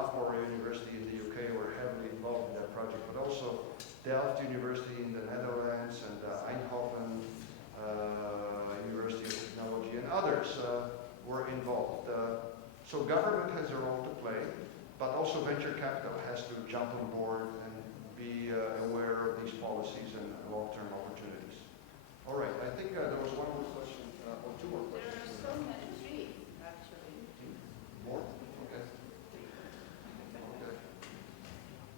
Loughborough University in the UK were heavily involved in that project, but also Delft University in the Netherlands and Eindhoven University of Technology and others were involved. So government has a role to play, but also venture capital has to jump on board and be aware of these policies and long-term opportunities. All right, I think there was one more question, or two more questions. There are so many, three, actually. More? Okay. Okay.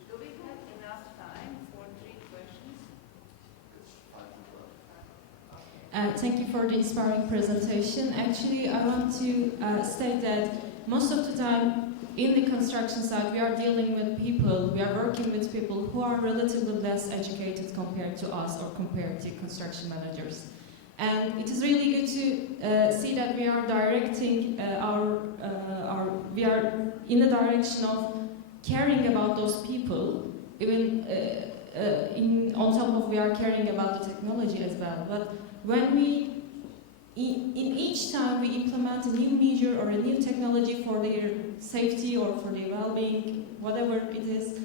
Do we have enough time for 3 questions? It's 5 to 12. Thank you for the inspiring presentation. Actually, I want to state that most of the time in the construction side, we are dealing with people, we are working with people who are relatively less educated compared to us or compared to construction managers. And it is really good to see that we are directing we are in the direction of caring about those people, even on top of we are caring about the technology as well. But when in each time we implement a new measure or a new technology for their safety or for their well-being, whatever it is,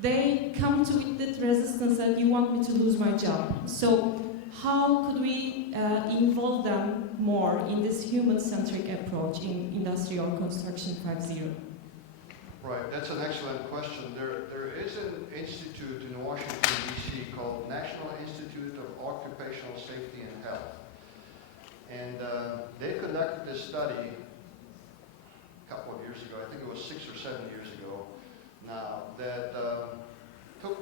they come to it with resistance that you want me to lose my job. So how could we involve them more in this human-centric approach in industry or construction 5.0? Right, that's an excellent question. There is an institute in Washington, D.C. called National Institute of Occupational Safety and Health. And they conducted this study a couple of years ago, I think it was 6 or 7 years ago now, that took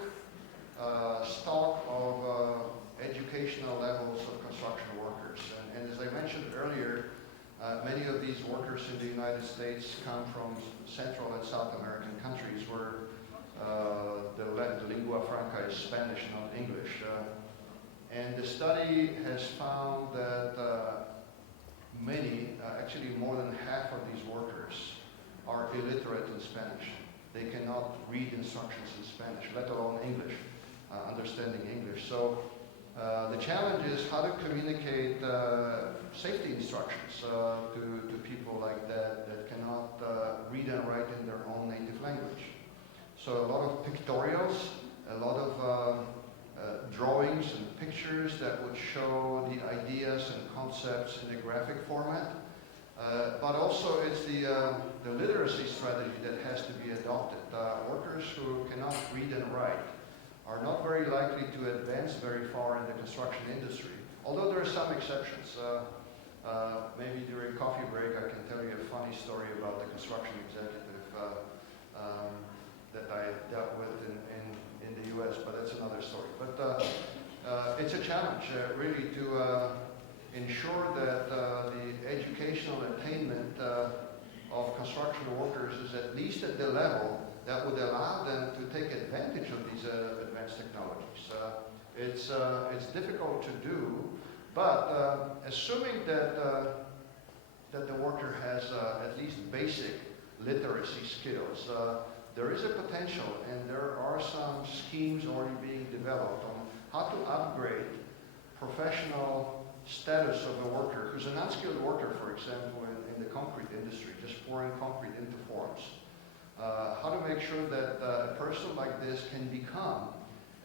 stock of educational levels of construction workers. And as I mentioned earlier, many of these workers in the United States come from Central and South American countries where the lingua franca is Spanish, not English. And the study has found that actually more than half of these workers are illiterate in Spanish. They cannot read instructions in Spanish, let alone English, understanding English. So the challenge is how to communicate safety instructions to people like that cannot read and write in their own native language. So a lot of pictorials, a lot of drawings and pictures that would show the ideas and concepts in a graphic format. But also it's the literacy strategy that has to be adopted. Workers who cannot read and write are not very likely to advance very far in the construction industry, although there are some exceptions. Maybe during coffee break I can tell you a funny story about the construction executive that I dealt with in the US, but that's another story. But it's a challenge really to ensure that the educational attainment of construction workers is at least at the level that would allow them to take advantage of these advanced technologies. It's difficult to do, but assuming that the worker has at least basic literacy skills, there is a potential, and there are some schemes already being developed on how to upgrade professional status of a worker who's an unskilled worker, for example, in the concrete industry, just pouring concrete into forms. How to make sure that a person like this can become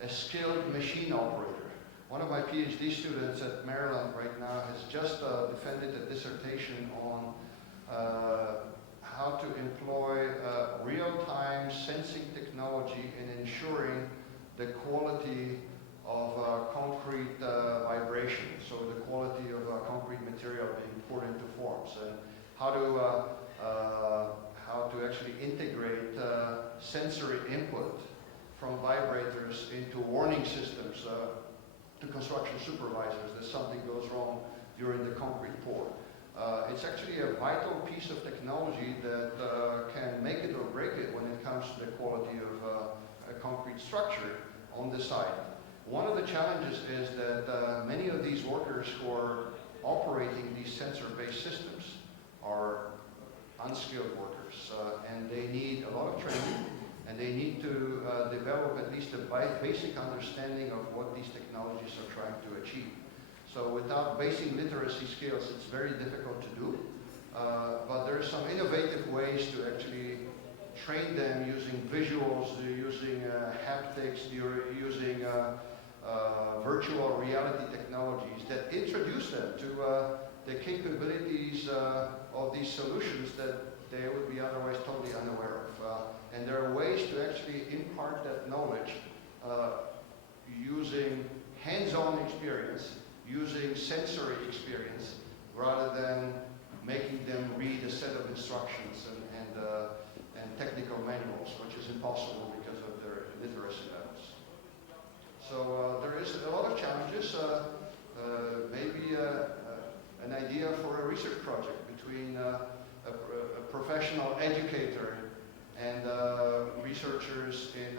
a skilled machine operator. One of my PhD students at Maryland right now has just defended a dissertation on how to employ real-time sensing technology in ensuring the quality of concrete vibration, so the quality of concrete material being poured into forms, and how to actually integrate sensory input from vibrators into warning systems to construction supervisors that something goes wrong during the concrete pour. It's actually a vital piece of technology that can make it or break it when it comes to the quality of a concrete structure on the site. One of the challenges is that many of these workers who are operating these sensor-based systems are unskilled workers, and they need a lot of training, and they need to develop at least a basic understanding of what these technologies are trying to achieve. So without basic literacy skills, it's very difficult to do, but there are some innovative ways to actually train them using visuals, using haptics, using virtual reality technologies that introduce them to the capabilities of these solutions that they would be otherwise totally unaware of. And there are ways to actually impart that knowledge using hands-on experience, using sensory experience, rather than making them read a set of instructions and technical manuals, which is impossible because of their literacy levels. So there is a lot of challenges. Maybe an idea for a research project between a professional educator and researchers in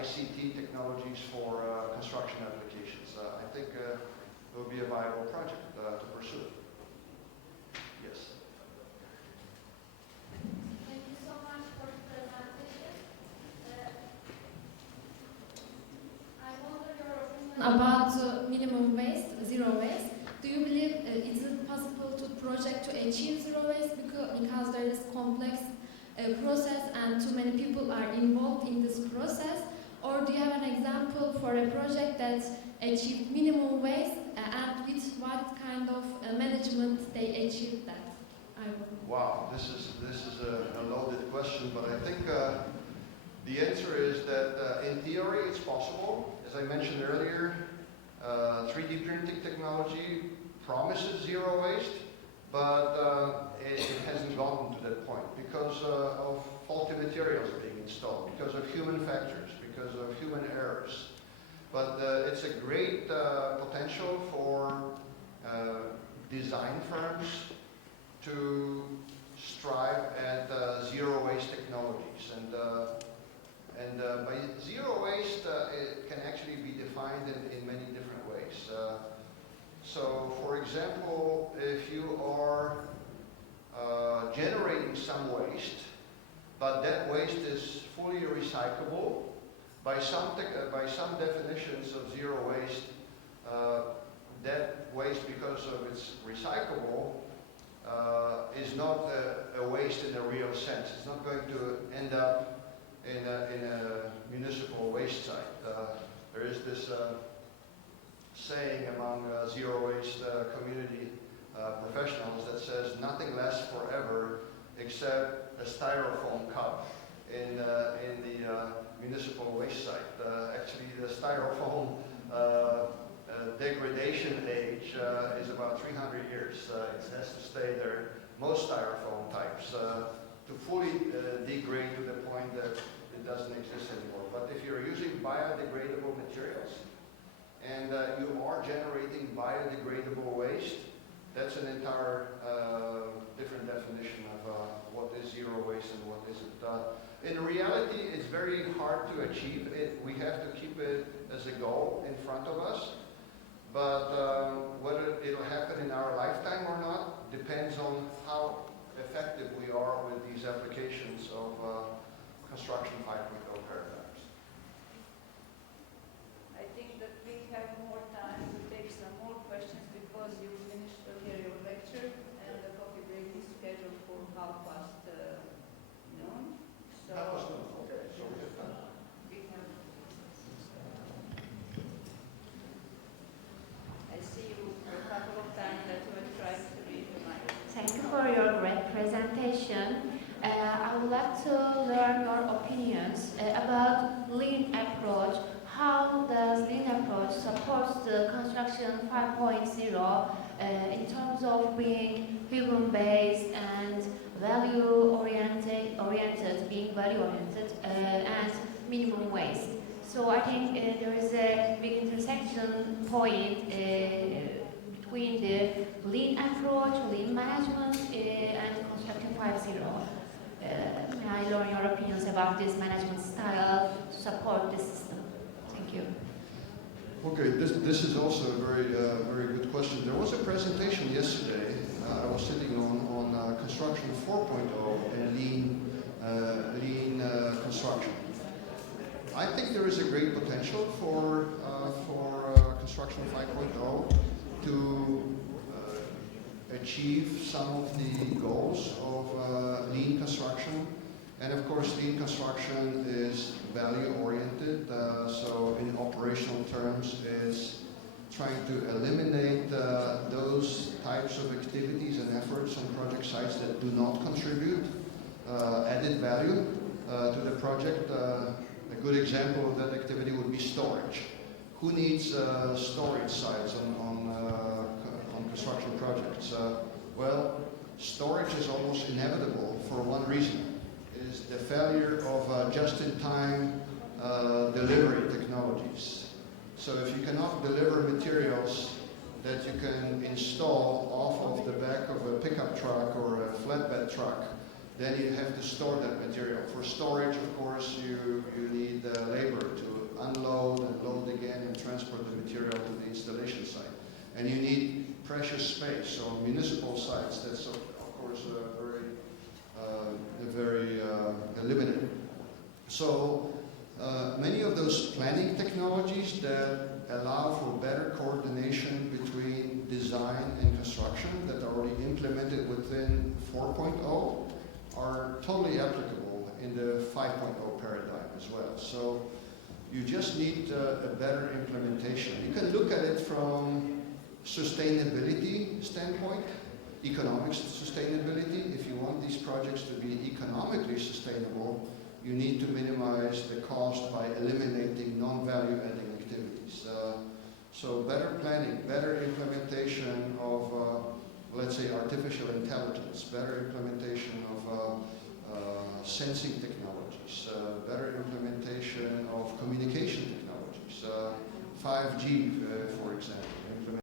ICT technologies for construction applications. I think it will be a viable project to pursue. Yes. Thank you so much for the presentation. I wonder your opinion about minimum waste, zero waste. Do you believe is it possible to project to achieve zero waste because there is complex process and too many people are involved in this process? Or do you have an example for a project that achieved minimum waste and with what kind of management they achieved that? Wow, this is a loaded question, but I think the answer is that in theory it's possible. As I mentioned earlier, 3D printing technology promises zero waste, but it hasn't gotten to that point because of faulty materials being installed, because of human factors, because of human errors. But it's a great potential for design firms to strive at zero waste technologies. And by zero waste, it can actually be defined in many different ways. So, for example, if you are generating some waste, but that waste is fully recyclable, by some definitions of zero waste, that waste, because of its recyclable, is not a waste in a real sense. It's not going to end up in a municipal waste site. There is this saying among zero waste community professionals that says nothing lasts forever except a styrofoam cup in the municipal waste site. Actually, the styrofoam degradation age is about 300 years. It has to stay there. Most styrofoam types to fully degrade to the point that it doesn't exist anymore. But if you're using biodegradable materials and you are generating biodegradable waste, that's an entire different definition of what is zero waste and what isn't. In reality, it's very hard to achieve it. We have to keep it as a goal in front of us. But whether it'll happen in our lifetime or not depends on how effective we are with these applications of construction 5.0 paradigms. I think that we have more time to take some more questions because you finished earlier your lecture and the coffee break is scheduled for noon. So That was good. Okay, so we have time. we have. I see you a couple of times that you have tried to read the mind. Thank you for your great presentation. I would like to learn your opinions about lean approach. How does lean approach support the construction 5.0 in terms of being human-based and value-oriented, being value-oriented, and minimum waste? So I think there is a big intersection point between the lean approach, lean management, and construction 5.0. May I learn your opinions about this management style to support this system? Thank you. Okay, this is also a very good question. There was a presentation yesterday. I was sitting on construction 4.0 and lean construction. I think there is a great potential for construction 5.0 to achieve some of the goals of lean construction And of course, lean construction is value-oriented, so in operational terms is trying to eliminate those types of activities and efforts on project sites that do not contribute added value to the project. A good example of that activity would be storage. Who needs storage sites on construction projects? Well, storage is almost inevitable for one reason. It is the failure of just-in-time delivery technologies. So if you cannot deliver materials that you can install off of the back of a pickup truck or a flatbed truck, then you have to store that material. For storage, of course, you need labor to unload and load again and transport the material to the installation site. And you need precious space. So on municipal sites, that's of course very limited. So many of those planning technologies that allow for better coordination between design and construction that are already implemented within 4.0 are totally applicable in the 5.0 paradigm as well. So you just need a better implementation. You can look at it from sustainability standpoint, economic sustainability. If you want these projects to be economically sustainable, you need to minimize the cost by eliminating non-value adding activities. So better planning, better implementation of, let's say, artificial intelligence, better implementation of sensing technologies, better implementation of communication technologies, 5G, for example.